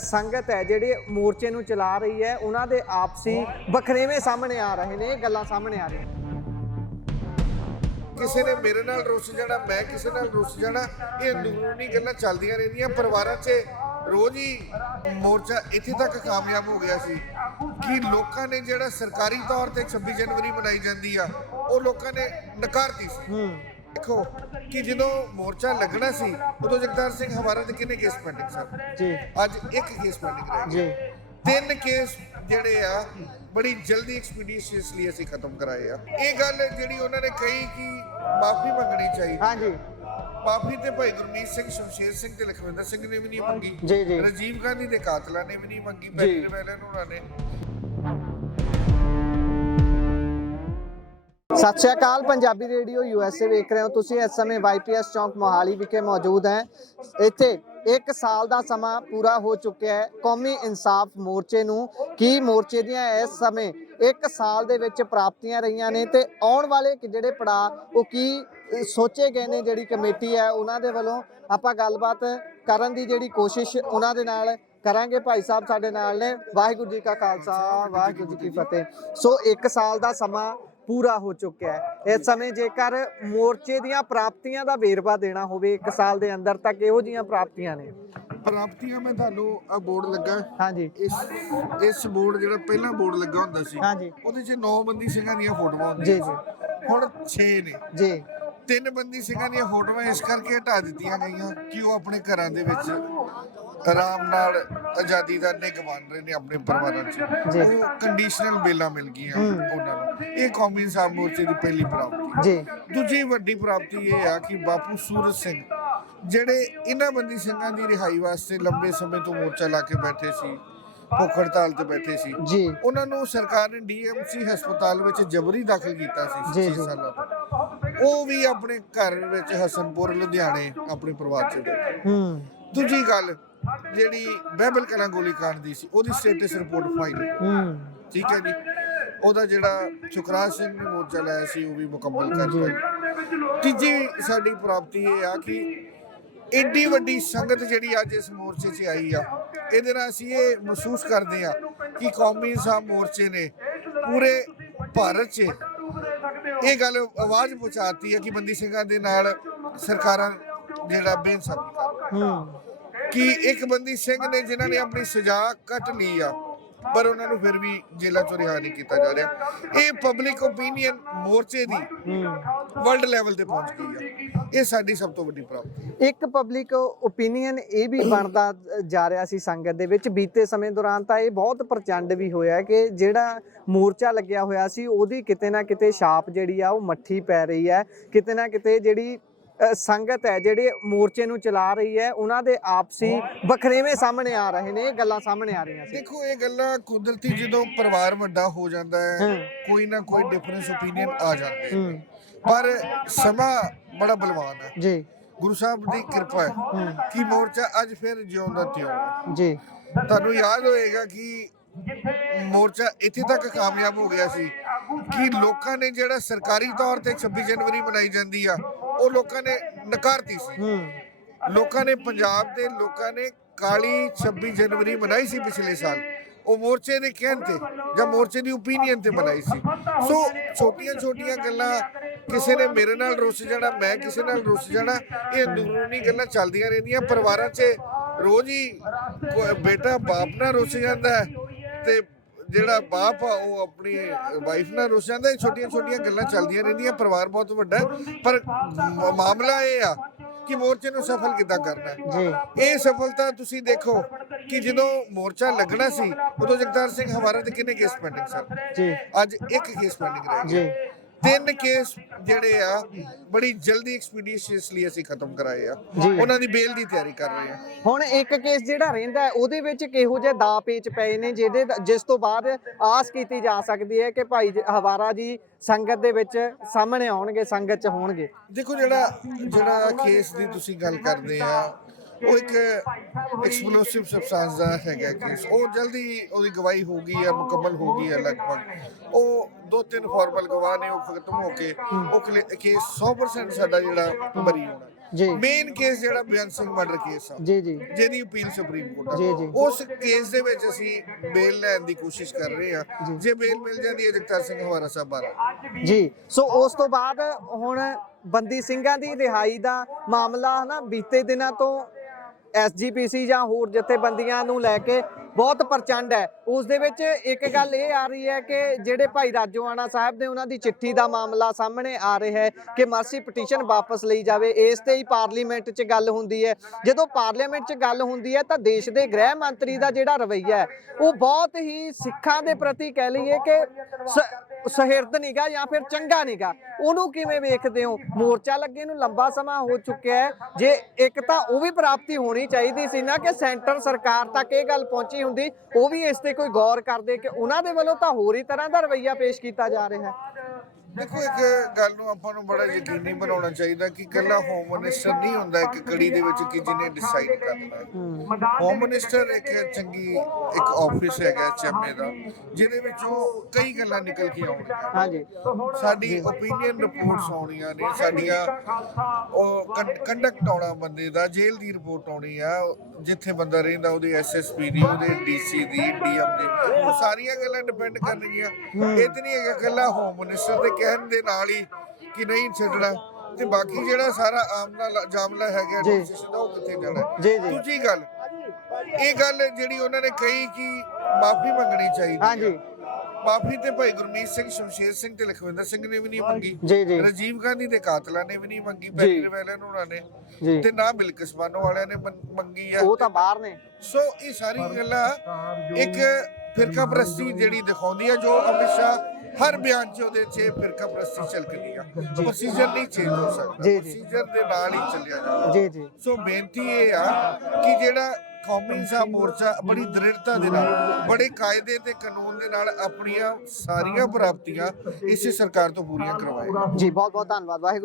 ਸੰਗਤ ਹੈ ਜਿਹੜੀ ਮੋਰਚੇ ਨੂੰ ਚਲਾ ਰਹੀ ਹੈ, ਉਹਨਾਂ ਦੇ ਆਪਸੀ ਵਖਰੇਵੇਂ ਸਾਹਮਣੇ ਆ ਰਹੇ ਨੇ, ਇਹ ਗੱਲਾਂ ਸਾਹਮਣੇ ਆ ਰਹੀਆਂ। ਕਿਸੇ ਨੇ ਮੇਰੇ ਨਾਲ ਰੁੱਸ ਜਾਣਾ, ਮੈਂ ਕਿਸੇ ਨਾਲ ਰੁੱਸ ਜਾਣਾ, ਇਹ ਅੰਦਰੂਨੀ ਗੱਲਾਂ ਚੱਲਦੀਆਂ ਰਹਿੰਦੀਆਂ। ਪਰਿਵਾਰਾਂ 'ਚ ਰੋਜ਼ ਹੀ ਮੋਰਚਾ ਇੱਥੇ ਤੱਕ ਕਾਮਯਾਬ ਹੋ ਗਿਆ ਸੀ ਕਿ ਲੋਕਾਂ ਨੇ ਜਿਹੜਾ ਸਰਕਾਰੀ ਤੌਰ ਤੇ 26 ਜਨਵਰੀ ਮਨਾਈ ਜਾਂਦੀ ਆ, ਉਹ ਲੋਕਾਂ ਨੇ ਨਕਾਰਤੀ ਸੀ। ਦੇਖੋ ਕਿ ਜਦੋਂ ਮੋਰਚਾ ਲੱਗਣਾ ਸੀ ਉਦੋਂ ਜਗਤਾਰ ਸਿੰਘ ਹਵਾਰਾ ਦੇ ਕਿੰਨੇ ਕੇਸ ਪੈਂਡਿੰਗ ਸਨ ਜੀ, ਅੱਜ ਇੱਕ ਕੇਸ ਪੈਂਡਿੰਗ ਰਹਿ ਗਿਆ। 3 ਕੇਸ ਜਿਹੜੇ ਆ ਬੜੀ ਜਲਦੀ ਐਕਸਪੀਡੀਸ਼ੀਅਸਲੀ ਅਸੀਂ ਖਤਮ ਕਰਾਏ ਆ। ਇਹ ਗੱਲ ਜਿਹੜੀ ਉਹਨਾਂ ਨੇ ਕਹੀ ਕਿ ਮਾਫੀ ਮੰਗਣੀ ਚਾਹੀਦੀ, ਹਾਂਜੀ ਮਾਫੀ ਤੇ ਭਾਈ ਗੁਰਮੀਤ ਸਿੰਘ, ਸ਼ਮਸ਼ੇਰ ਸਿੰਘ ਤੇ ਲਖਵਿੰਦਰ ਸਿੰਘ ਨੇ ਵੀ ਨਹੀਂ ਮੰਗੀ, ਰਾਜੀਵ ਗਾਂਧੀ ਦੇ ਕਾਤਲਾਂ ਨੇ ਵੀ ਨਹੀਂ ਮੰਗੀ, ਬੈਰੀ ਵੈਲਨ ਉਹਨਾਂ ਨੇ। ਸਤਿ ਸ਼੍ਰੀ ਅਕਾਲ, ਪੰਜਾਬੀ ਰੇਡੀਓ USA ਵੇਖ ਰਹੇ ਹੋ ਤੁਸੀਂ। ਇਸ ਸਮੇਂ YPS ਚੌਂਕ ਮੋਹਾਲੀ ਵਿਖੇ ਮੌਜੂਦ ਹੈ। ਇੱਥੇ 1 ਸਾਲ ਦਾ ਸਮਾਂ ਪੂਰਾ ਹੋ ਚੁੱਕਿਆ ਹੈ ਕੌਮੀ ਇਨਸਾਫ ਮੋਰਚੇ ਨੂੰ। ਕੀ ਮੋਰਚੇ ਦੀਆਂ ਇਸ ਸਮੇਂ 1 ਸਾਲ ਦੇ ਵਿੱਚ ਪ੍ਰਾਪਤੀਆਂ ਰਹੀਆਂ ਨੇ ਤੇ ਆਉਣ ਵਾਲੇ ਜਿਹੜੇ ਪੜਾਅ ਉਹ ਕੀ ਸੋਚੇ ਗਏ ਨੇ, ਜਿਹੜੀ ਕਮੇਟੀ ਹੈ ਉਹਨਾਂ ਦੇ ਵੱਲੋਂ ਆਪਾਂ ਗੱਲਬਾਤ ਕਰਨ ਦੀ ਜਿਹੜੀ ਕੋਸ਼ਿਸ਼ ਉਹਨਾਂ ਦੇ ਨਾਲ ਕਰਾਂਗੇ। ਭਾਈ ਸਾਹਿਬ ਸਾਡੇ ਨਾਲ ਨੇ। ਵਾਹਿਗੁਰੂ ਜੀ ਕਾ ਖਾਲਸਾ, ਵਾਹਿਗੁਰੂ ਜੀ ਕੀ ਫਤਿਹ। ਸੋ 1 ਸਾਲ ਦਾ ਸਮਾਂ ਪੂਰਾ ਹੋ ਚੁੱਕਿਆ ਹੈ। ਇਸ ਸਮੇਂ ਜੇਕਰ ਮੋਰਚੇ ਦੀਆਂ ਪ੍ਰਾਪਤੀਆਂ ਦਾ ਵੇਰਵਾ ਦੇਣਾ ਹੋਵੇ 1 ਸਾਲ ਦੇ ਅੰਦਰ ਤਾਂ ਕਿਹੋ ਜਿਹੀਆਂ ਪ੍ਰਾਪਤੀਆਂ ਨੇ? ਪ੍ਰਾਪਤੀਆਂ ਮੈਂ ਤੁਹਾਨੂੰ ਆ ਬੋਰਡ ਲੱਗਾ, ਹਾਂਜੀ, ਇਸ ਬੋਰਡ ਜਿਹੜਾ ਪਹਿਲਾਂ ਬੋਰਡ ਲੱਗਾ ਹੁੰਦਾ ਸੀ, ਹਾਂਜੀ, ਉਹਦੇ 'ਚ 9 ਬੰਦੀ ਸਿੰਘਾਂ ਦੀਆਂ ਫੋਟੋਆਂ ਹੁੰਦੀਆਂ ਸੀ, ਹੁਣ 6 ਨੇ ਜੀ। 3 ਬੰਦੀ ਸਿੰਘਾਂ ਦੀਆਂ ਫੋਟੋਆਂ ਇਸ ਕਰਕੇ ਹਟਾ ਦਿੱਤੀਆਂ ਗਈਆਂ ਕਿ ਉਹ ਆਪਣੇ ਘਰਾਂ ਦੇ ਵਿੱਚ ਆਰਾਮ ਨਾਲ ਆਜ਼ਾਦੀ ਦਾ ਨਿੱਘ ਬਣ ਰਹੇ ਨੇ ਆਪਣੇ ਪਰਿਵਾਰਾਂ 'ਚ। ਉਹ ਕੰਡੀਸ਼ਨਲ ਬੇਲਾਂ ਮਿਲ ਗਈਆਂ ਉਹਨਾਂ ਨੂੰ। ਇਹ ਕੌਮੀ ਇਨਸਾਫ ਮੋਰਚੇ ਦੀ ਪਹਿਲੀ ਪ੍ਰਾਪਤੀ ਜੀ। ਦੂਜੀ ਵੱਡੀ ਪ੍ਰਾਪਤੀ ਇਹ ਆ ਕਿ ਬਾਪੂ ਸੂਰਜ ਸਿੰਘ ਜਿਹੜੇ ਇਹਨਾਂ ਬੰਦੀ ਸਿੰਘਾਂ ਦੀ ਰਿਹਾਈ ਵਾਸਤੇ ਲੰਬੇ ਸਮੇਂ ਤੋਂ ਮੋਰਚਾ ਲਾ ਕੇ ਬੈਠੇ ਸੀ, ਭੁੱਖ ਹੜਤਾਲ ਤੇ ਬੈਠੇ ਸੀ ਜੀ, ਉਹਨਾਂ ਨੂੰ ਸਰਕਾਰ ਨੇ DMC ਹਸਪਤਾਲ ਵਿੱਚ ਜਬਰੀ ਦਾਖਲ ਕੀਤਾ ਸੀ 6 ਸਾਲਾਂ ਤੋਂ। ਉਹ ਵੀ ਆਪਣੇ ਘਰ ਵਿੱਚ ਹਸਨਪੁਰ ਲੁਧਿਆਣੇ ਆਪਣੇ ਪਰਿਵਾਰ 'ਚ ਬੈਠੇ। ਦੂਜੀ ਗੱਲ ਜਿਹੜੀ ਬਹਿਬਲ ਕਲਾਂ ਗੋਲੀकांड ਦੀ ਸੀ, ਉਹਦੀ ਸਟੇਟਸ ਰਿਪੋਰਟ ਫਾਈਲ, ਠੀਕ ਹੈ ਜੀ। ਉਹਦਾ ਜਿਹੜਾ ਸੁਖਰਾਜ ਸਿੰਘ ਨੇ ਮੋਰਚਾ ਲਾਇਆ ਸੀ ਉਹ ਵੀ ਮੁਕੰਮਲ ਕਰ ਦਿੱਤਾ। ਤੀਜੀ ਸਾਡੀ ਪ੍ਰਾਪਤੀ ਇਹ ਆ ਕਿ ਏਡੀ ਵੱਡੀ ਸੰਗਤ ਜਿਹੜੀ ਅੱਜ ਇਸ ਮੋਰਚੇ 'ਚ ਆਈ ਆ, ਇਹਦੇ ਨਾਲ ਅਸੀਂ ਇਹ ਮਹਿਸੂਸ ਕਰਦੇ ਆ ਕਿ ਕੌਮੀ ਇਨਸਾਫ ਮੋਰਚੇ ਨੇ ਪੂਰੇ ਭਾਰਤ 'ਚ ਇਹ ਗੱਲ ਆਵਾਜ਼ ਪਹੁੰਚਾਤੀ ਹੈ ਕਿ ਬੰਦੀ ਸਿੰਘਾਂ ਦੇ ਨਾਲ ਸਰਕਾਰਾਂ ਜਿਹੜਾ ਬੇਇਨਸਾਫੀ ਕਰ ਕਿ ਇੱਕ ਬੰਦੀ ਸਿੰਘ ਨੇ ਜਿਨ੍ਹਾਂ ਨੇ ਆਪਣੀ ਸਜ਼ਾ ਕੱਟ ਲਈ ਆ ਪਰ ਉਹਨਾਂ ਨੂੰ ਫਿਰ ਵੀ ਜੇਲ੍ਹਾਂ ਚੋਂ ਰਿਹਾ ਨਹੀਂ ਕੀਤਾ ਜਾ ਰਿਹਾ। ਇਹ ਪਬਲਿਕ ਓਪੀਨੀਅਨ ਮੋਰਚੇ ਦੀ ਵਰਲਡ ਲੈਵਲ ਤੇ ਪਹੁੰਚ ਗਈ ਆ। ਇਹ ਸਾਡੀ ਸਭ ਤੋਂ ਵੱਡੀ ਪ੍ਰਾਪਤੀ। ਇੱਕ ਪਬਲਿਕ ਓਪੀਨੀਅਨ ਇਹ ਵੀ ਬਣਦਾ ਜਾ ਰਿਹਾ ਸੀ ਸੰਗਤ ਦੇ ਵਿੱਚ ਬੀਤੇ ਸਮੇਂ ਦੌਰਾਨ, ਤਾਂ ਇਹ ਬਹੁਤ ਪ੍ਰਚੰਡ ਵੀ ਹੋਇਆ ਕਿ ਜਿਹੜਾ ਮੋਰਚਾ ਲੱਗਿਆ ਹੋਇਆ ਸੀ ਉਹਦੀ ਕਿਤੇ ਨਾ ਕਿਤੇ ਛਾਪ ਜਿਹੜੀ ਆ ਉਹ ਮੱਠੀ ਪੈ ਰਹੀ ਹੈ। ਕਿਤੇ ਨਾ ਕਿਤੇ ਜਿਹੜੀ ਸੰਗਤ ਹੈ ਜਿਹੜੀ ਮੋਰਚੇ ਨੂੰ ਚਲਾ ਰਹੀ ਹੈ, ਉਹਨਾਂ ਦੇ ਆਪਸੀ ਵਖਰੇਵੇਂ ਸਾਹਮਣੇ ਆ ਰਹੇ ਨੇ, ਇਹ ਗੱਲਾਂ ਸਾਹਮਣੇ ਆ ਰਹੀਆਂ ਸੀ। ਦੇਖੋ ਇਹ ਗੱਲਾਂ ਕੁਦਰਤੀ, ਜਦੋਂ ਪਰਿਵਾਰ ਵੱਡਾ ਹੋ ਜਾਂਦਾ ਹੈ ਕੋਈ ਨਾ ਕੋਈ ਡਿਫਰੈਂਸ ਓਪੀਨੀਅਨ ਆ ਜਾਂਦੇ, ਪਰ ਸਮਾਂ ਬੜਾ ਬਲਵਾਨ ਹੈ ਜੀ। ਗੁਰੂ ਸਾਹਿਬ ਦੀ ਕਿਰਪਾ ਹੈ ਕਿ ਮੋਰਚਾ ਅੱਜ ਫਿਰ ਜਿਉਂਦਾ ਤਿਉਂ ਜੀ। ਤੁਹਾਨੂੰ ਯਾਦ ਹੋਏਗਾ ਕਿ ਮੋਰਚਾ ਇੱਥੇ ਤੱਕ ਕਾਮਯਾਬ ਹੋ ਗਿਆ ਸੀ ਕਿ ਲੋਕਾਂ ਨੇ ਜਿਹੜਾ ਸਰਕਾਰੀ ਤੌਰ ਤੇ 26 ਜਨਵਰੀ ਮਨਾਈ ਜਾਂਦੀ ਆ, ਉਹ ਲੋਕਾਂ ਨੇ ਨਕਾਰਤੀ ਸੀ। ਲੋਕਾਂ ਨੇ, ਪੰਜਾਬ ਦੇ ਲੋਕਾਂ ਨੇ ਕਾਲੀ 26 ਜਨਵਰੀ ਮਨਾਈ ਸੀ ਪਿਛਲੇ ਸਾਲ, ਉਹ ਮੋਰਚੇ ਦੇ ਕਹਿਣ ਤੇ ਜਾਂ ਮੋਰਚੇ ਦੀ ਓਪੀਨੀਅਨ ਤੇ ਮਨਾਈ ਸੀ। ਸੋ ਛੋਟੀਆਂ ਛੋਟੀਆਂ ਗੱਲਾਂ, ਕਿਸੇ ਨੇ ਮੇਰੇ ਨਾਲ ਰੁੱਸ ਜਾਣਾ, ਮੈਂ ਕਿਸੇ ਨਾਲ ਰੁੱਸ ਜਾਣਾ, ਇਹ ਅੰਦਰੂਨੀ ਗੱਲਾਂ ਚੱਲਦੀਆਂ ਰਹਿੰਦੀਆਂ। ਪਰਿਵਾਰਾਂ 'ਚ ਰੋਜ਼ ਹੀ ਬੇਟਾ ਬਾਪ ਨਾਲ ਰੁੱਸ ਜਾਂਦਾ ਹੈ ਤੇ ਜਿਹੜਾ ਬਾਪ ਆ ਉਹ ਆਪਣੀ ਵਾਈਫ ਨਾਲ ਰੁੱਸ ਜਾਂਦਾ। ਛੋਟੀਆਂ ਛੋਟੀਆਂ ਗੱਲਾਂ ਚੱਲਦੀਆਂ ਰਹਿੰਦੀਆਂ। ਪਰਿਵਾਰ ਬਹੁਤ ਵੱਡਾ ਪਰ ਮਾਮਲਾ ਇਹ ਆ ਕਿ ਮੋਰਚੇ ਨੂੰ ਸਫਲ ਕਿੱਦਾਂ ਕਰਨਾ ਜੀ। ਇਹ ਸਫਲਤਾ ਤੁਸੀਂ ਦੇਖੋ ਕਿ ਜਦੋਂ ਮੋਰਚਾ ਲੱਗਣਾ ਸੀ ਉਦੋਂ ਜਗਤਾਰ ਸਿੰਘ ਹਵਾਰਾ ਦੇ ਕਿੰਨੇ ਕੇਸ ਪੈਂਡਿੰਗ ਸਨ ਜੀ, ਅੱਜ ਇੱਕ ਕੇਸ ਪੈਂਡਿੰਗ ਰਹਿ ਗਿਆ। 3 ਕੇਸ ਜਿਹੜੇ ਆ ਬੜੀ ਜਲਦੀ ਐਕਸਪੀਡੀਸ਼ੀਅਸਲੀ ਅਸੀਂ ਖਤਮ ਕਰਾਏ ਆ, ਉਹਨਾਂ ਦੀ ਬੇਲ ਦੀ ਤਿਆਰੀ ਕਰ ਰਹੇ ਆ। ਹੁਣ ਇੱਕ ਕੇਸ ਜਿਹੜਾ ਰਹਿੰਦਾ ਉਹਦੇ ਵਿੱਚ ਕਿਹੋ ਜਿਹੇ ਦਾ ਪੇਚ ਪਏ ਨੇ ਜਿਸ ਤੋਂ ਬਾਅਦ ਆਸ ਕੀਤੀ ਜਾ ਸਕਦੀ ਹੈ ਕਿ ਭਾਈ ਹਵਾਰਾ ਜੀ ਸੰਗਤ ਦੇ ਵਿੱਚ ਸਾਹਮਣੇ ਆਉਣਗੇ, ਸੰਗਤ 'ਚ ਹੋਣਗੇ? ਦੇਖੋ ਜਿਹੜਾ ਕੇਸ ਦੀ ਤੁਸੀਂ ਗੱਲ ਕਰਦੇ ਆ ਉਹ ਇੱਕ ਐਕਸਪਲੋਸਿਵ ਸਬਸਟੈਂਸ ਦਾ ਹੈਗਾ ਕੇਸ। ਉਹ ਜਲਦੀ ਉਹਦੀ ਗਵਾਹੀ ਹੋ ਗਈ ਹੈ, ਮੁਕੰਮਲ ਹੋ ਗਈ ਹੈ ਲਗਭਗ। ਉਹ 2-3 ਫਾਰਮਲ ਗਵਾਹ ਨੇ, ਉਹ ਖਤਮ ਹੋ ਕੇ ਉਹ ਕੇਸ 100% ਸਾਡਾ ਜਿਹੜਾ ਬਰੀ ਹੋਣਾ। ਮੇਨ ਕੇਸ ਜਿਹੜਾ ਬੇਅੰਤ ਸਿੰਘ ਮਰਡਰ ਕੇਸ ਆ ਜੀ ਜੀ ਜਿਹਦੀ ਅਪੀਲ ਸੁਪਰੀਮ ਕੋਰਟ ਜੀ ਆ, ਜੀ ਉਸ ਕੇਸ ਦੇ ਵਿੱਚ ਅਸੀਂ ਬੇਲ ਲੈਣ ਦੀ ਕੋਸ਼ਿਸ਼ ਕਰ ਰਹੇ ਆ। ਜੇ ਬੇਲ ਮਿਲ ਜਾਂਦੀ ਹੈ ਜਗਤਾਰ ਸਿੰਘ ਹਵਾਰਾ ਸਾਹਿਬ ਬਾਰਾ ਜੀ। ਸੋ ਉਸ ਤੋਂ ਬਾਅਦ ਹੁਣ ਬੰਦੀ ਸਿੰਘਾਂ ਦੀ ਰਿਹਾਈ ਦਾ ਮਾਮਲਾ ਹਨਾ ਬੀਤੇ ਦਿਨਾਂ ਤੋਂ SGPC ਜਾਂ ਹੋਰ ਜਥੇਬੰਦੀਆਂ ਨੂੰ ਲੈ ਕੇ ਬਹੁਤ ਪ੍ਰਚੰਡ ਹੈ। ਉਸ ਦੇ ਵਿੱਚ ਇੱਕ ਗੱਲ ਇਹ ਆ ਰਹੀ ਹੈ ਕਿ ਜਿਹੜੇ ਭਾਈ ਰਾਜੋਆਣਾ ਸਾਹਿਬ ਨੇ ਉਹਨਾਂ ਦੀ ਚਿੱਠੀ ਦਾ ਮਾਮਲਾ ਸਾਹਮਣੇ ਆ ਰਿਹਾ ਹੈ ਕਿ ਮਰਸੀ ਪਟੀਸ਼ਨ ਵਾਪਸ ਲਈ ਜਾਵੇ। ਇਸ ਤੇ ਹੀ ਪਾਰਲੀਮੈਂਟ 'ਚ ਗੱਲ ਹੁੰਦੀ ਹੈ। ਜਦੋਂ ਪਾਰਲੀਮੈਂਟ 'ਚ ਗੱਲ ਹੁੰਦੀ ਹੈ ਤਾਂ ਦੇਸ਼ ਦੇ ਗ੍ਰਹਿ ਮੰਤਰੀ ਦਾ ਜਿਹੜਾ ਰਵੱਈਆ ਹੈ ਉਹ ਬਹੁਤ ਹੀ ਸਿੱਖਾਂ ਦੇ ਪ੍ਰਤੀ ਕਹਿ ਲਈਏ ਕਿ ਸਹਿਰਦ ਨੀਗਾ ਜਾਂ ਫਿਰ ਚੰਗਾ ਨੀਗਾ। ਉਹਨੂੰ ਕਿਵੇਂ ਵੇਖਦੇ ਹੋ? ਮੋਰਚਾ ਲੱਗੇ ਨੂੰ ਲੰਬਾ ਸਮਾਂ ਹੋ ਚੁੱਕਿਆ ਹੈ। ਜੇ ਇੱਕ ਤਾਂ ਉਹ ਵੀ ਪ੍ਰਾਪਤੀ ਹੋਣੀ ਚਾਹੀਦੀ ਸੀ ਨਾ ਕਿ ਸੈਂਟਰ ਸਰਕਾਰ ਤੱਕ ਇਹ ਗੱਲ ਪਹੁੰਚੀ ਹੁੰਦੀ, ਉਹ ਵੀ ਇਸ ਤੇ ਕੋਈ ਗੌਰ ਕਰਦੇ ਕਿ ਉਹਨਾਂ ਦੇ ਵੱਲੋਂ ਤਾਂ ਹੋਰ ਹੀ ਤਰ੍ਹਾਂ ਦਾ ਰਵੱਈਆ ਪੇਸ਼ ਕੀਤਾ ਜਾ ਰਿਹਾ ਹੈ। ਦੇਖੋ, ਇੱਕ ਗੱਲ ਨੂੰ ਆਪਾਂ ਨੂੰ ਬੜਾ ਯਕੀਨੀ ਬਣਾਉਣਾ ਚਾਹੀਦਾ ਕਿ ਇਕੱਲਾ ਹੋਮ ਮਿਨਿਸਟਰ ਨਹੀਂ ਹੁੰਦਾ ਇੱਕ ਕੜੀ ਦੇ ਵਿੱਚ ਕਿ ਜਿਹਨੇ ਡਿਸਾਈਡ ਕਰਨਾ ਹੈ। ਹੋਮ ਮਿਨਿਸਟਰ ਇੱਕ ਚੰਗੀ ਇੱਕ ਆਫਿਸ ਹੈਗਾ ਐਚਐਮਏ ਦਾ, ਜਿਹਦੇ ਵਿੱਚੋਂ ਕਈ ਗੱਲਾਂ ਨਿਕਲ ਕੇ ਆਉਣਗੀਆਂ। ਹਾਂਜੀ, ਸਾਡੀ ਓਪੀਨੀਅਨ ਰਿਪੋਰਟਸ ਆਉਣੀਆਂ ਨੇ, ਸਾਡੀਆਂ ਕੰਡਕਟ ਆਉਣਾ ਬੰਦੇ ਦਾ, ਜੇਲ੍ਹ ਦੀ ਰਿਪੋਰਟ ਆਉਣੀ ਆ, ਜਿੱਥੇ ਬੰਦਾ ਰਹਿੰਦਾ ਉਹਦੇ ਐਸਐਸਪੀ ਦੀ, ਉਹਦੇ ਡੀਸੀ ਦੀ, ਡੀਐਮ ਦੀ, ਉਹ ਸਾਰੀਆਂ ਗੱਲਾਂ ਡਿਪੈਂਡ ਕਰਨਗੀਆਂ। ਇਹ ਤੇ ਨਹੀਂ ਹੈਗਾ ਇਕੱਲਾ ਹੋਮ ਮਿਨਿਸਟਰ ਦੇ ਕਹਿਣ ਦੇ ਨਾਲ ਹੀ ਕਿ ਨਹੀਂ ਛੱਡਣਾ, ਤੇ ਬਾਕੀ ਜਿਹੜਾ ਸਾਰਾ ਆਮਲਾ ਜਾਮਲਾ ਹੈਗਾ ਐਡਮਿਨਿਸਟ੍ਰੇਸ਼ਨ ਦਾ, ਉਹ ਕਿੱਥੇ ਜਾਣਾ। ਦੂਜੀ ਗੱਲ, ਇਹ ਗੱਲ ਜਿਹੜੀ ਉਹਨਾਂ ਨੇ ਕਹੀ ਕਿ ਮਾਫੀ ਮੰਗਣੀ ਚਾਹੀਦੀ ਹੈ। ਮਾਫੀ ਤੇ ਭਾਈ ਗੁਰਮੀਤ ਸਿੰਘ, ਸ਼ਮਸ਼ੇਰ ਸਿੰਘ ਤੇ ਲਖਵਿੰਦਰ ਸਿੰਘ ਨੇ ਵੀ ਨਹੀਂ ਮੰਗੀ, ਰਾਜੀਵ ਗਾਂਧੀ ਦੇ ਕਾਤਲਾਂ ਨੇ ਵੀ ਨਹੀਂ ਮੰਗੀ, ਪੈਰੀ ਵੈਲਨ ਉਹਨਾਂ ਨੇ, ਤੇ ਨਾ ਬਿਲਕਿਸ ਬਾਨੋ ਵਾਲਿਆਂ ਨੇ ਮੰਗੀ ਆ, ਉਹ ਤਾਂ ਬਾਹਰ ਨੇ। ਸੋ ਇਹ ਸਾਰੀ ਗੱਲਾਂ ਇੱਕ ਫਿਰਕਾ ਪ੍ਰਸਤੀ ਜਿਹੜੀ ਦਿਖਾਉਂਦੀ ਆ, ਜੋ ਹਮੇਸ਼ਾ ਹਰ ਬਿਆਨ 'ਚ ਉਹਦੇ 'ਚ ਫਿਰਕਾ ਪ੍ਰਸਤੀ ਝਲਕਦੀ ਆ। ਪ੍ਰੋਸੀਜਰ ਨਹੀਂ ਚੇਂਜ ਹੋ ਸਕਦਾ, ਪ੍ਰੋਸੀਜਰ ਦੇ ਨਾਲ ਹੀ ਚੱਲਿਆ ਜਾਂਦਾ। ਸੋ ਬੇਨਤੀ ਇਹ ਆ ਕਿ ਜਿਹੜਾ ਕੌਮੀ ਇਨਸਾਫ ਮੋਰਚਾ ਬੜੀ ਦ੍ਰਿੜਤਾ ਦੇ ਨਾਲ, ਬੜੇ ਕਾਇਦੇ ਤੇ ਕਾਨੂੰਨ ਦੇ ਨਾਲ ਆਪਣੀਆਂ ਸਾਰੀਆਂ ਪ੍ਰਾਪਤੀਆਂ ਇਸੇ ਸਰਕਾਰ ਤੋਂ ਪੂਰੀਆਂ ਕਰਵਾਏਗਾ। ਜੀ ਬਹੁਤ ਬਹੁਤ ਧੰਨਵਾਦ। ਵਾਹਿਗੁਰੂ।